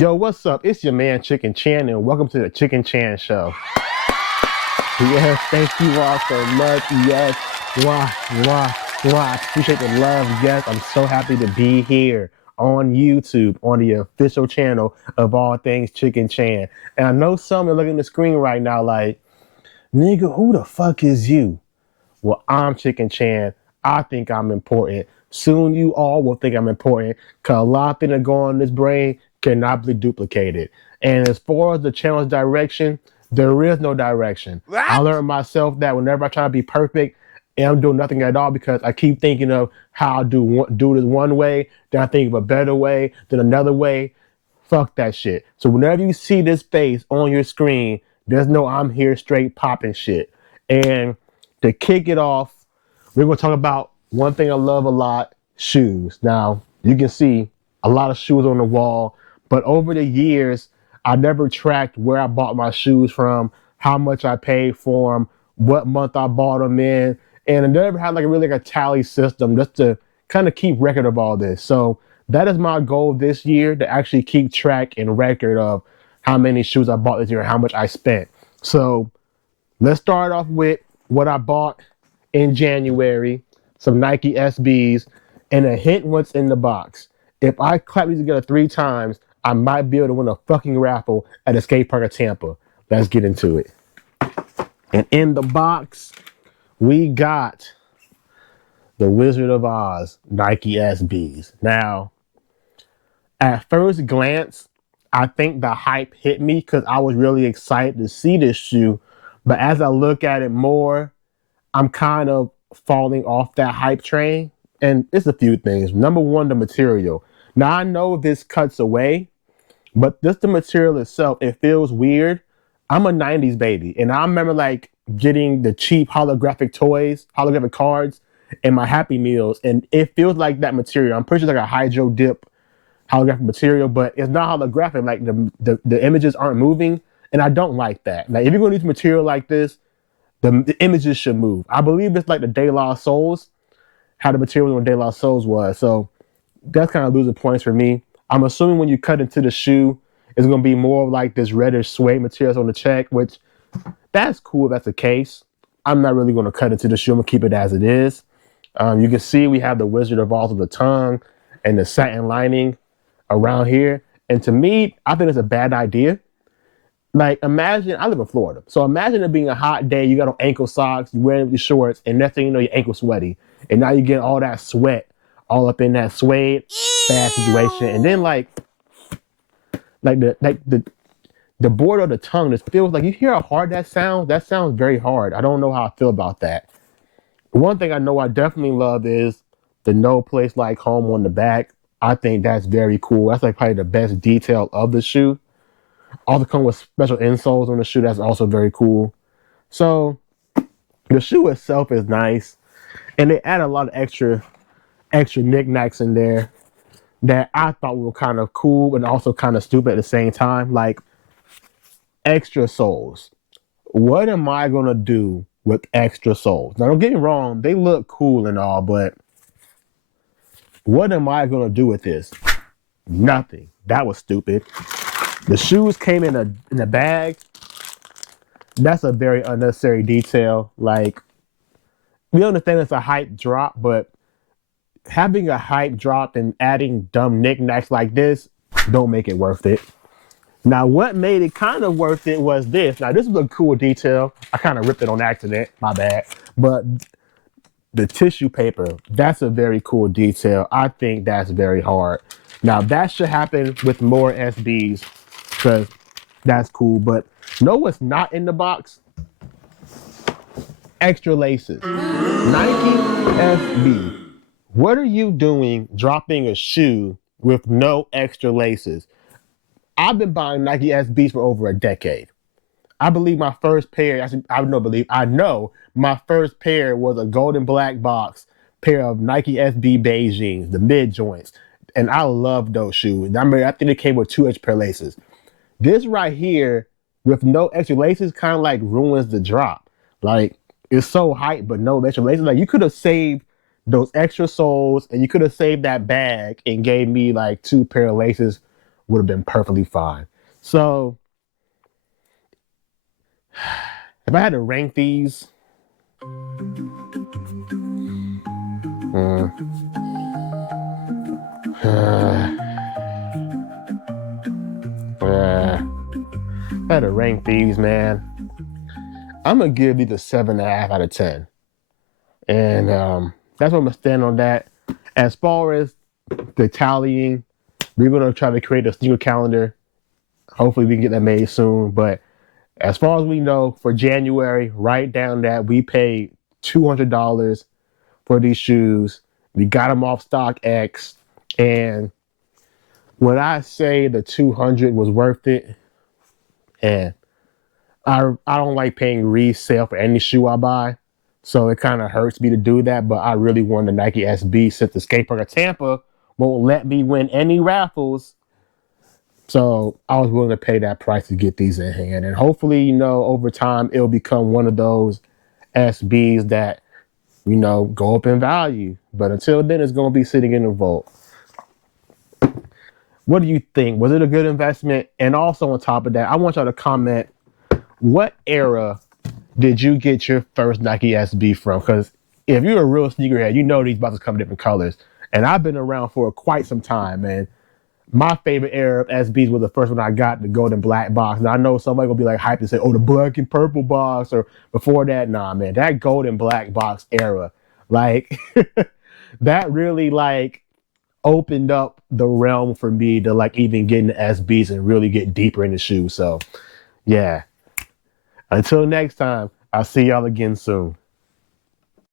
Yo, what's up? It's your man Chicken Chan, and welcome to the Chicken Chan Show. Yes, thank you all so much. Yes, I appreciate the love. Yes, I'm so happy to be here on YouTube, on the official channel of all things Chicken Chan. And I know some are looking at the screen right now like, nigga, who the fuck is you? Well, I'm Chicken Chan. I think I'm important. Soon you all will think I'm important because a lot of things that go on in this brain cannot be duplicated. And as far as the channel's direction, there is no direction. What? I learned myself that whenever I try to be perfect, and I'm doing nothing at all because I keep thinking of how I do this one way, then I think of a better way, then another way. Fuck that shit. So whenever you see this face on your screen, there's no I'm here straight popping shit. And to kick it off, we're going to talk about one thing I love a lot, shoes. Now, you can see a lot of shoes on the wall, but over the years, I never tracked where I bought my shoes from, how much I paid for them, what month I bought them in, and I never had like a tally system just to kind of keep record of all this. So that is my goal this year, to actually keep track and record of how many shoes I bought this year and how much I spent. So let's start off with what I bought in January, some Nike SBs, and a hint what's in the box. If I clap these together 3 times, I might be able to win a fucking raffle at a skate park of Tampa. Let's get into it. And in the box, we got the Wizard of Oz Nike SBs. Now, at first glance, I think the hype hit me because I was really excited to see this shoe. But as I look at it more, I'm kind of falling off that hype train. And it's a few things. Number one, the material. Now, I know this cuts away, but just the material itself, it feels weird. I'm a 90s baby, and I remember like getting the cheap holographic toys, holographic cards, and my Happy Meals, and it feels like that material. I'm pretty sure it's like a Hydro Dip holographic material, but it's not holographic. Like the images aren't moving, and I don't like that. Like if you're gonna use material like this, the images should move. I believe it's like the De La Souls, how the material on De La Souls was. So that's kind of losing points for me. I'm assuming when you cut into the shoe, it's gonna be more of like this reddish suede materials on the check, which that's cool if that's the case. I'm not really gonna cut into the shoe. I'm gonna keep it as it is. You can see we have the Wizard of Oz of the tongue and the satin lining around here. And to me, I think it's a bad idea. Like imagine, I live in Florida. So imagine it being a hot day, you got on ankle socks, you wearing your shorts, and next thing you know, your ankle sweaty. And now you get all that sweat all up in that suede bad situation. And then the border of the tongue just feels like, you hear how hard that sounds? That sounds very hard. I don't know how I feel about that. One thing I know I definitely love is the No Place Like Home on the back. I think that's very cool. That's like probably the best detail of the shoe. Also come with special insoles on the shoe. That's also very cool. So the shoe itself is nice, and they add a lot of extra knickknacks in there that I thought were kind of cool and also kind of stupid at the same time. Like extra soles. What am I gonna do with extra soles? Now don't get me wrong, they look cool and all, but what am I gonna do with this? Nothing. That was stupid. The shoes came in a bag. That's a very unnecessary detail. Like, we understand it's a hype drop, but having a hype drop and adding dumb knickknacks like this don't make it worth it. Now, what made it kind of worth it was this. Now, this is a cool detail. I kind of ripped it on accident. My bad. But the tissue paper, that's a very cool detail. I think that's very hard. Now, that should happen with more SBs because that's cool. But know what's not in the box? Extra laces. Nike SB. What are you doing dropping a shoe with no extra laces? I've been buying Nike SBs for over a decade. I believe my first pair, I know my first pair was a golden black box pair of Nike SB Beijings, the mid joints. And I love those shoes. I think they came with 2 extra pair of laces. This right here with no extra laces kind of like ruins the drop. Like it's so hype, but no extra laces. Like you could have saved those extra soles and you could have saved that bag and gave me like 2 pair of laces would have been perfectly fine. So if I had to rank these, if I had to rank these, man, I'm gonna give these a 7.5 out of 10, and that's what I'm gonna stand on that. As far as the tallying, we're gonna try to create a sneaker calendar. Hopefully, we can get that made soon. But as far as we know, for January, write down that we paid $200 for these shoes. We got them off StockX, and when I say the 200 was worth it, and I don't like paying resale for any shoe I buy, so it kind of hurts me to do that. But I really want the Nike SB since the skate park of Tampa won't let me win any raffles. So I was willing to pay that price to get these in hand, and hopefully, over time it'll become one of those SBs that go up in value. But until then, it's gonna be sitting in the vault. What do you think? Was it a good investment? And also on top of that, I want y'all to comment, what era did you get your first Nike SB from? Because if you're a real sneakerhead, these boxes come in different colors. And I've been around for quite some time, man. My favorite era of SBs was the first one I got, the gold and black box. And I know somebody gonna be like hyped and say, oh, the black and purple box, or before that. Nah, man, that gold and black box era, like that really opened up the realm for me to even get into SBs and really get deeper into shoes. So yeah. Until next time, I'll see y'all again soon.